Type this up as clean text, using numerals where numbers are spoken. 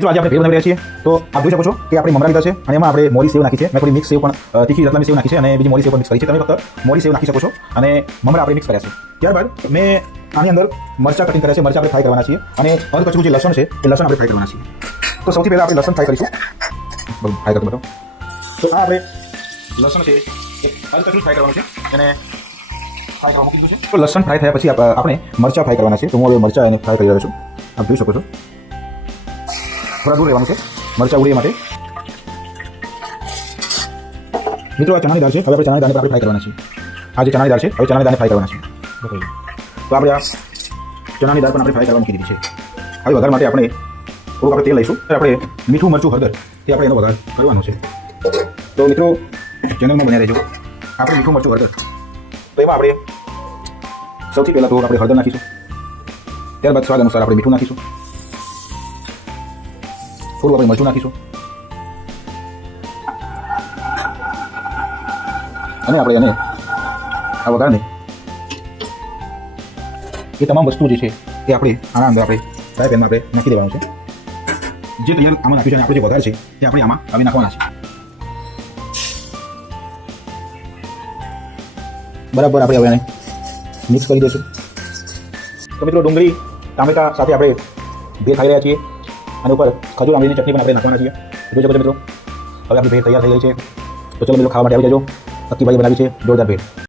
જો આજે આપણે ભેળ બનાવી રહ્યા છીએ તો આપ જોઈ શકો છો કે આપણે મમરા લીધા છે અને એમાં આપણે મોરી સેવ નાખી છે. મેં થોડી મિક્સ સેવ પણ તીખી રતલામી સેવ નાખી છે અને બીજી મોરી સેવ પણ મિક્સ કરી છે. તમે ફક્ત મોરી સેવ નાખી શકો છો અને મમરા આપણે મિક્સ કર્યા છે. ત્યારબાદ મેં આની અંદર મરચાં કટિંગ કર્યા છે. મરચાં આપણે ફ્રાય કરવાના છીએ અને અધકચરું જે લસણ છે એ લસણ આપણે ફ્રાય કરવાના છીએ. તો સૌથી પહેલાં આપણે લસણ ફ્રાય કરીશું. બરાબર ફ્રાય કરતો બધો. તો આ આપણે લસણ છે એક અધકચરું ફ્રાય કરવાનું છે અને ફ્રાય કરવા મૂકી દીધું છે. તો લસણ ફ્રાય થયા પછી આપણે મરચાં ફ્રાય કરવાના છે. તો હું હવે મરચાં એને ફ્રાય કરી રહ્યો છું. આપ જોઈ શકો છો થોડા દૂર રહેવાનું છે મરચાં ઉડે માટે. મિત્રો આ ચણાની દાળ છે. હવે આપણે ચણાની દાળને આપણે ફ્રાય કરવાના છીએ. આ જે ચણાની દાળ છે હવે ચણાની દાળને ફ્રાય કરવાના છે. તો આપણે આ ચણાની દાળ પણ આપણે ફ્રાય કરવા મૂકી દીધી છે. હવે વઘાર માટે આપણે થોડુંક આપણે તેલ લઈશું. આપણે મીઠું મરચું હળદર તે આપણે એનો વઘાર કરવાનો છે. તો મિત્રો ચેનલમાં બન્યા રહેજો. આપણે મીઠું મરચું હળદર તો એમાં આપણે સૌથી પહેલાં તો આપણે હળદર નાખીશું. ત્યારબાદ સ્વાદ અનુસાર આપણે મીઠું નાખીશું. થોડું આપણે મરચું નાખીશું અને આપણે એને આ વઘારને એ તમામ વસ્તુ જે છે એ આપણે આના અંદર આપણે ફ્રાય પેનમાં આપણે નાખી દેવાનું છે. જે તૈયાર આમાં નાખ્યું છે અને આપણો જે વઘાર છે એ આપણે આમાં હવે નાખવાના છે. બરાબર આપણે હવે એને મિક્સ કરી દઈશું. તો મિત્રો ડુંગળી ટામેટા સાથે આપણે ભેળ ખાઈ રહ્યા છીએ અને ઉપર ખજૂર આંબલીની ચટણી પણ આપણે નાખવાના છીએ. જોઈ શકો છો મિત્રો હવે આપણી ભેળ તૈયાર થઈ ગઈ છે. તો ચલો મિત્રો ખાવા માટે આવી જજો. અક્કીભાઈ બનાવી છે જોરદાર ભેળ.